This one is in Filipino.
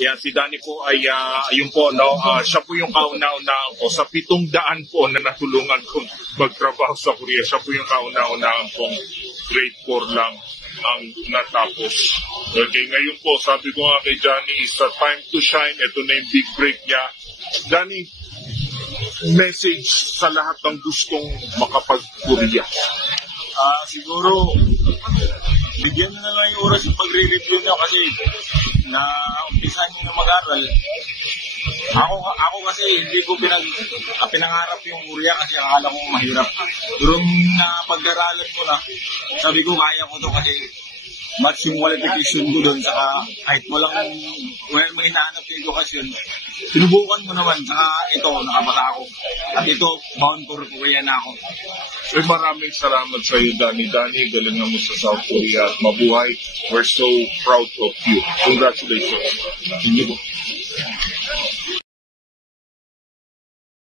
Yan, si Danny po ay, ayun po, no, siya po yung kauna-unaan po. Sa 700 po na natulungan kong magtrabaho sa Korea, siya po yung kauna-unaan pong grade 4 lang ang natapos. Okay, ngayon po, sabi ko nga kay Johnny, is a time to shine. Ito na yung big break niya. Johnny, message sa lahat ng gustong makapag-Korea. Siguro, bigyan na lang yung oras yung pagre-review nyo kasi na umpisa nyo na mag-aral. Ako kasi hindi ko pinangarap yung Korea kasi akala ko mahirap. Pero na pag-aralan ko na, sabi ko kaya ko to kasi match yung qualification ko doon. Saka kahit walang may hinahanap yung edukasyon, sinubukan ko naman. Saka ito, nakapata ako. At ito, bound for Korea na ako. So, maraming salamat sa iyo, Danny. Danny, galing na mo sa South Korea at mabuhay. We're so proud of you. Congratulations.